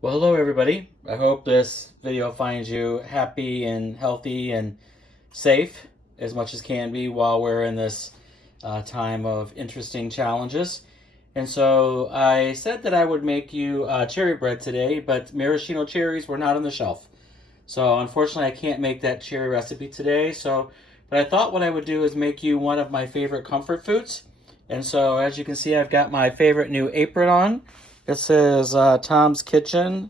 Well, hello everybody. I hope this video finds you happy and healthy and safe as much as can be while we're in this time of interesting challenges. And so I said that I would make you cherry bread today, but maraschino cherries were not on the shelf. So unfortunately I can't make that cherry recipe today. But I thought what I would do is make you one of my favorite comfort foods. And so as you can see, I've got my favorite new apron on. It says Tom's Kitchen,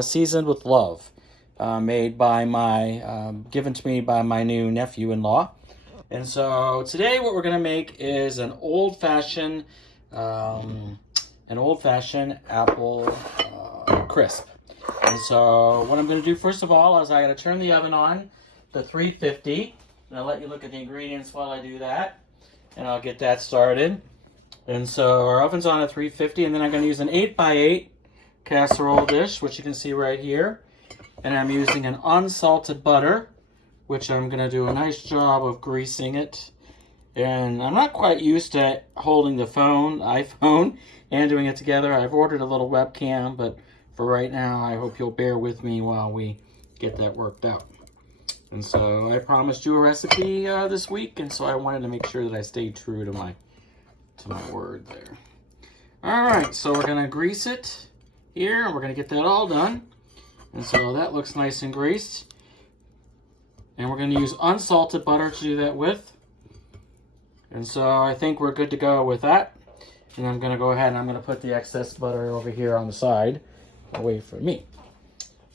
seasoned with love, made by given to me by my new nephew-in-law. And so today what we're gonna make is an old-fashioned apple crisp. And so what I'm gonna do first of all is I gotta turn the oven on to 350. And I'll let you look at the ingredients while I do that, and I'll get that started. And so our oven's on at 350, and then I'm going to use an 8x8 casserole dish, which you can see right here. And I'm using an unsalted butter, which I'm going to do a nice job of greasing it. And I'm not quite used to holding the iPhone, and doing it together. I've ordered a little webcam, but for right now, I hope you'll bear with me while we get that worked out. And so I promised you a recipe this week, and so I wanted to make sure that I stayed true to my word there. All right, so we're gonna grease it here, and we're gonna get that all done. And so that looks nice and greased. And we're gonna use unsalted butter to do that with. And so I think we're good to go with that. And I'm gonna go ahead and I'm gonna put the excess butter over here on the side, away from me.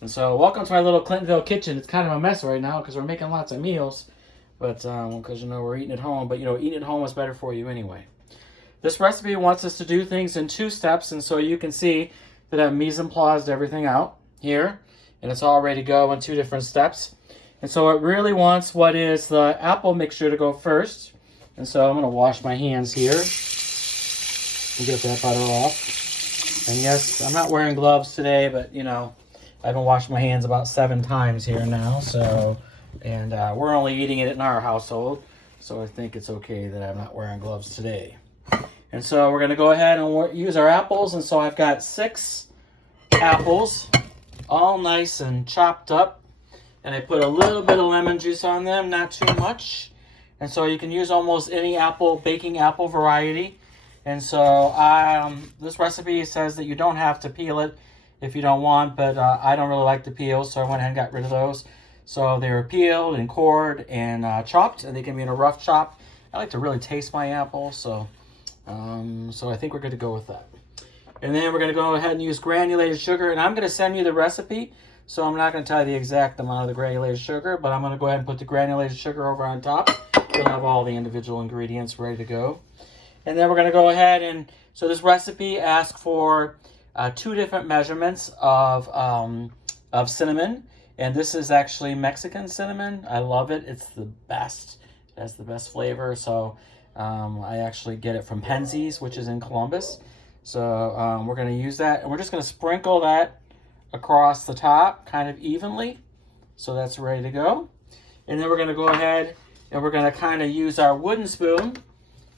And so welcome to my little Clintonville kitchen. It's kind of a mess right now because we're making lots of meals, but because we're eating at home, but eating at home is better for you anyway. This recipe wants us to do things in 2 steps, and so you can see that I've mise en placed everything out here, and it's all ready to go in 2 different steps. And so it really wants what is the apple mixture to go first. And so I'm going to wash my hands here and get that butter off. And yes, I'm not wearing gloves today, but I've been washing my hands about 7 times here now. And we're only eating it in our household, so I think it's okay that I'm not wearing gloves today. And so we're going to go ahead and use our apples. And so I've got 6 apples, all nice and chopped up. And I put a little bit of lemon juice on them, not too much. And so you can use almost any baking apple variety. And so this recipe says that you don't have to peel it if you don't want, but I don't really like the peels, so I went ahead and got rid of those. So they were peeled and cored and chopped, and they can be in a rough chop. I like to really taste my apples, so I think we're good to go with that. And then we're going to go ahead and use granulated sugar, and I'm going to send you the recipe, so I'm not going to tell you the exact amount of the granulated sugar, but I'm going to go ahead and put the granulated sugar over on top. You'll have all the individual ingredients ready to go. And then we're going to go ahead and, so this recipe asks for 2 different measurements of cinnamon, and this is actually Mexican cinnamon. I love it. It's the best. It has the best flavor. So I actually get it from Penzies, which is in Columbus. So we're going to use that, and we're just going to sprinkle that across the top kind of evenly. So that's ready to go. And then we're going to go ahead and we're going to kind of use our wooden spoon.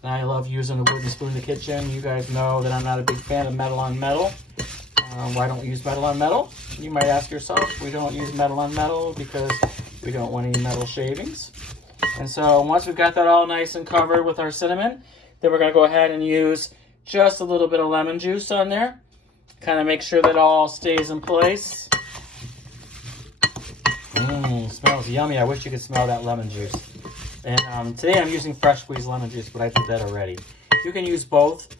And I love using a wooden spoon in the kitchen. You guys know that I'm not a big fan of metal on metal. Why don't we use metal on metal? You might ask yourself. We don't use metal on metal because we don't want any metal shavings. And so once we've got that all nice and covered with our cinnamon, then we're going to go ahead and use just a little bit of lemon juice on there. Kind of make sure that all stays in place. Smells yummy. I wish you could smell that lemon juice. And today I'm using fresh squeezed lemon juice, but I did that already. You can use both.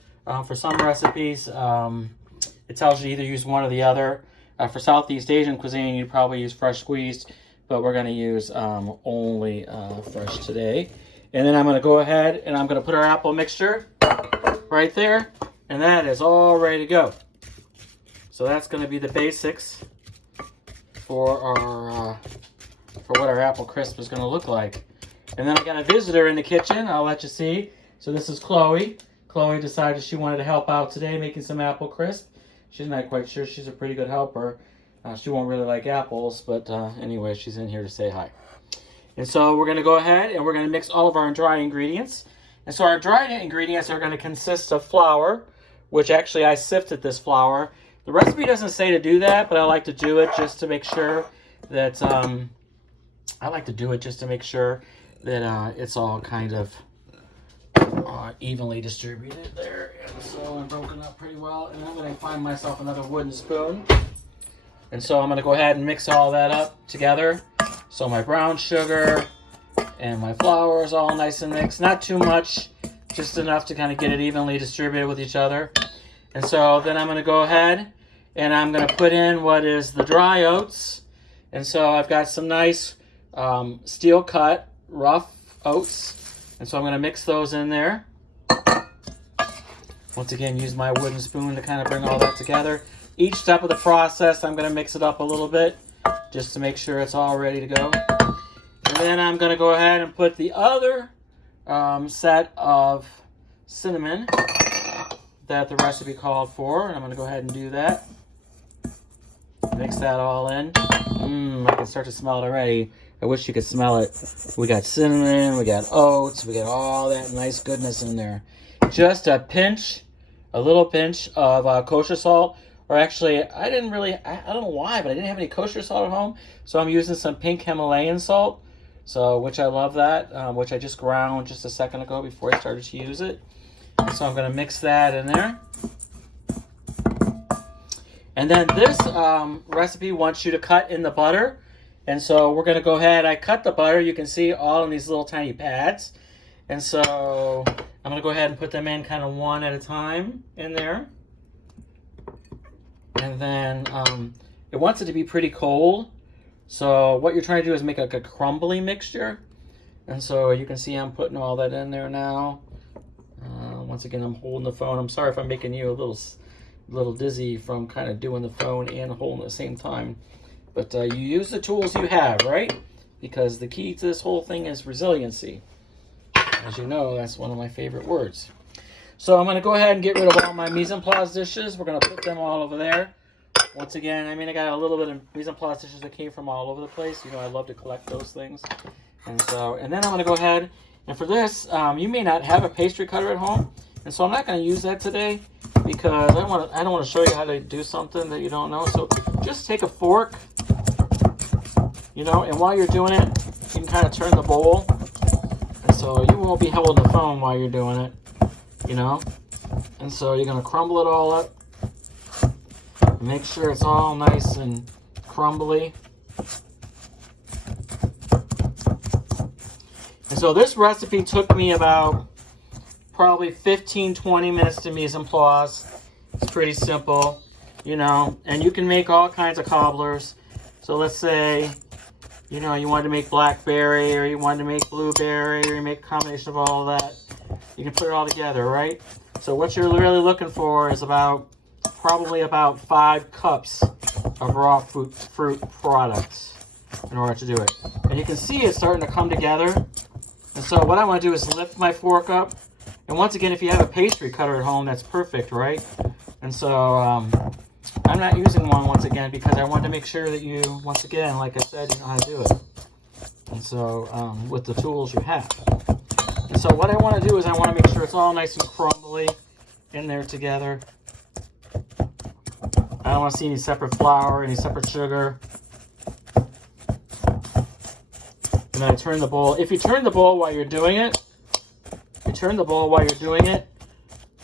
For some recipes, it tells you either use one or the other. For Southeast Asian cuisine, you probably use fresh squeezed, but we're going to use only fresh today. And then I'm going to go ahead and I'm going to put our apple mixture right there, and that is all ready to go. So that's going to be the basics for what our apple crisp is going to look like. And then I got a visitor in the kitchen. I'll let you see. So this is Chloe. Chloe decided she wanted to help out today making some apple crisp. She's not quite sure. She's a pretty good helper. She won't really like apples, but anyway, she's in here to say hi. And so we're going to go ahead and we're going to mix all of our dry ingredients. And so our dry ingredients are going to consist of flour, which actually I sifted this flour. The recipe doesn't say to do that, but I like to do it just to make sure that it's all kind of evenly distributed there. And so I'm broken up pretty well. And I'm going to find myself another wooden spoon. And so I'm going to go ahead and mix all that up together. So my brown sugar and my flour is all nice and mixed. Not too much, just enough to kind of get it evenly distributed with each other. And so then I'm going to go ahead and I'm going to put in what is the dry oats. And so I've got some nice steel cut rough oats. And so I'm going to mix those in there. Once again, use my wooden spoon to kind of bring all that together. Each step of the process, I'm going to mix it up a little bit just to make sure it's all ready to go. And then I'm going to go ahead and put the other set of cinnamon that the recipe called for. And I'm going to go ahead and do that. Mix that all in. I can start to smell it already. I wish you could smell it. We got cinnamon, we got oats, we got all that nice goodness in there. Just a pinch, a little pinch of kosher salt. Or actually, I don't know why, but I didn't have any kosher salt at home. So I'm using some pink Himalayan salt. So, which I love that, which I just ground just a second ago before I started to use it. So I'm going to mix that in there. And then this recipe wants you to cut in the butter. And so we're going to go ahead. I cut the butter. You can see all in these little tiny pads. And so I'm going to go ahead and put them in kind of one at a time in there. And then it wants it to be pretty cold. So what you're trying to do is make like a crumbly mixture. And so you can see I'm putting all that in there now. Once again, I'm holding the phone. I'm sorry if I'm making you a little dizzy from kind of doing the phone and holding at the same time. But you use the tools you have, right? Because the key to this whole thing is resiliency. As you know, that's one of my favorite words. So I'm going to go ahead and get rid of all my mise en place dishes. We're going to put them all over there. Once again, I mean, I got a little bit of mise en place dishes that came from all over the place. You know, I love to collect those things. And then I'm going to go ahead, and for this, you may not have a pastry cutter at home. And so I'm not going to use that today because I don't want to show you how to do something that you don't know. So just take a fork, you know, and while you're doing it, you can kind of turn the bowl. And so you won't be holding the phone while you're doing it, you know. And so you're going to crumble it all up. Make sure it's all nice and crumbly. And so this recipe took me about probably 15-20 minutes to mise en place. It's pretty simple, you know, and you can make all kinds of cobblers. So let's say, you know, you wanted to make blackberry, or you wanted to make blueberry, or you make a combination of all of that. You can put it all together, right? So what you're really looking for is probably about 5 cups of raw fruit products in order to do it. And you can see it's starting to come together. And so what I want to do is lift my fork up. And once again, if you have a pastry cutter at home, that's perfect, right? And so I'm not using one once again because I wanted to make sure that you, once again, like I said, you know how to do it. And so with the tools you have. And so what I want to do is I want to make sure it's all nice and crumbly in there together. I don't want to see any separate flour, any separate sugar. And then I turn the bowl. If you turn the bowl while you're doing it,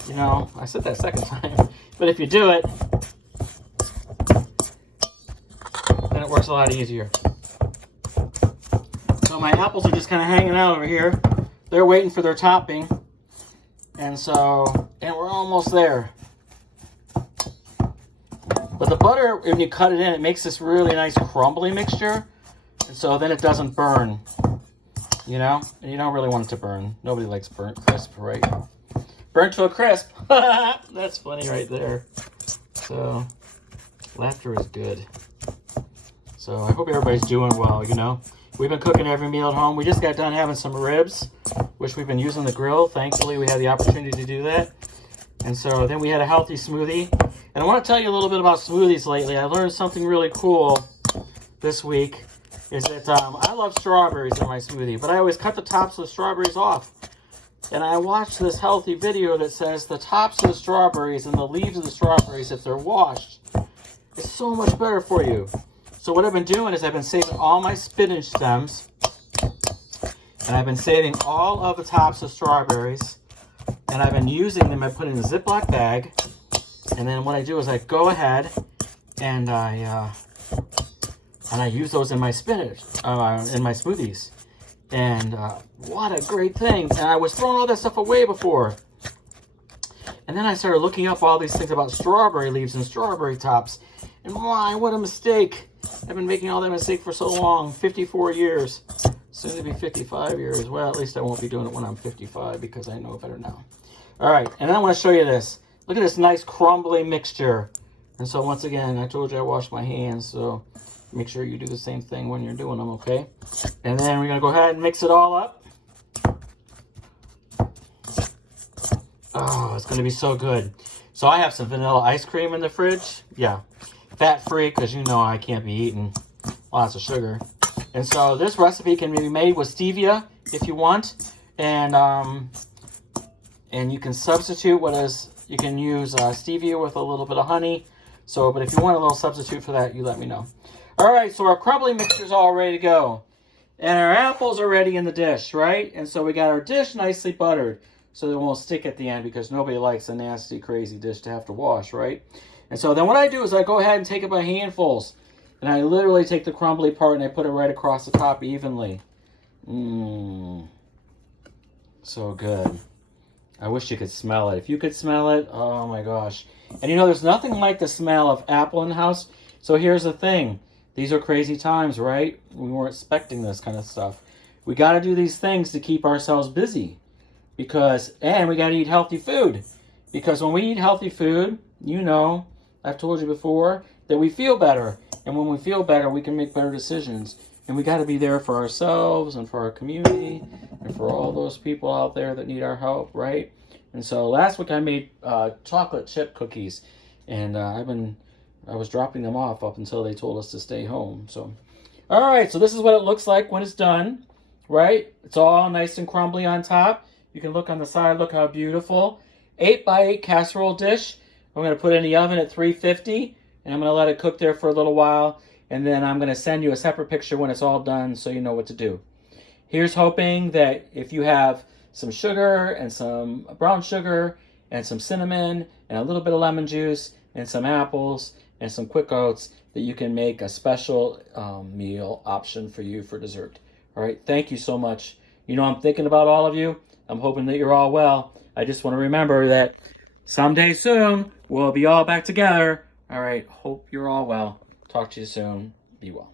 you know, I said that second time, but if you do it, then it works a lot easier. So my apples are just kind of hanging out over here. They're waiting for their topping. And we're almost there. But the butter, when you cut it in, it makes this really nice crumbly mixture. And so then it doesn't burn, you know? And you don't really want it to burn. Nobody likes burnt crisp, right? Burnt to a crisp. That's funny right there. So, laughter is good. So I hope everybody's doing well, you know? We've been cooking every meal at home. We just got done having some ribs, which we've been using the grill. Thankfully, we had the opportunity to do that. And so then we had a healthy smoothie. And I want to tell you a little bit about smoothies lately. I learned something really cool this week. Is that I love strawberries in my smoothie, but I always cut the tops of the strawberries off. and I watched this healthy video that says the tops of the strawberries and the leaves of the strawberries, if they're washed, is so much better for you. So what I've been doing is I've been saving all my spinach stems, and I've been saving all of the tops of strawberries, and I've been using them. I put in a Ziploc bag, and then what I do is I go ahead and I use those in my spinach, in my smoothies. And what a great thing. And I was throwing all that stuff away before. And then I started looking up all these things about strawberry leaves and strawberry tops. And why, what a mistake. I've been making all that mistake for so long, 54 years. Soon to be 55 years. Well, at least I won't be doing it when I'm 55 because I know better now. All right, and then I want to show you this. Look at this nice crumbly mixture. And so once again, I told you I washed my hands, so make sure you do the same thing when you're doing them, okay? And then we're gonna go ahead and mix it all up. Oh, it's gonna be so good. So I have some vanilla ice cream in the fridge. Yeah, fat-free, because you know I can't be eating lots of sugar. And so this recipe can be made with stevia if you want. And you can substitute you can use stevia with a little bit of honey. So, but if you want a little substitute for that, you let me know. All right, so our crumbly mixture's all ready to go. And our apples are ready in the dish, right? And so we got our dish nicely buttered so it won't stick at the end because nobody likes a nasty, crazy dish to have to wash, right? And so then what I do is I go ahead and take it by handfuls. And I literally take the crumbly part and I put it right across the top evenly. Mmm. So good. I wish you could smell it. If you could smell it, oh my gosh. And you know, there's nothing like the smell of apple in the house. So here's the thing. These are crazy times, right? We weren't expecting this kind of stuff. We got to do these things to keep ourselves busy. And we got to eat healthy food. Because when we eat healthy food, you know, I've told you before, that we feel better. And when we feel better, we can make better decisions. And we got to be there for ourselves and for our community and for all those people out there that need our help, right? And so last week I made chocolate chip cookies, and I was dropping them off up until they told us to stay home. So, all right, so this is what it looks like when it's done, right? It's all nice and crumbly on top. You can look on the side, look how beautiful. 8x8 casserole dish. I'm going to put it in the oven at 350, and I'm going to let it cook there for a little while. And then I'm going to send you a separate picture when it's all done so you know what to do. Here's hoping that if you have some sugar and some brown sugar and some cinnamon and a little bit of lemon juice and some apples and some quick oats, that you can make a special meal option for you for dessert. All right, thank you so much. You know, I'm thinking about all of you. I'm hoping that you're all well. I just want to remember that someday soon we'll be all back together. All right, hope you're all well. Talk to you soon. Be well.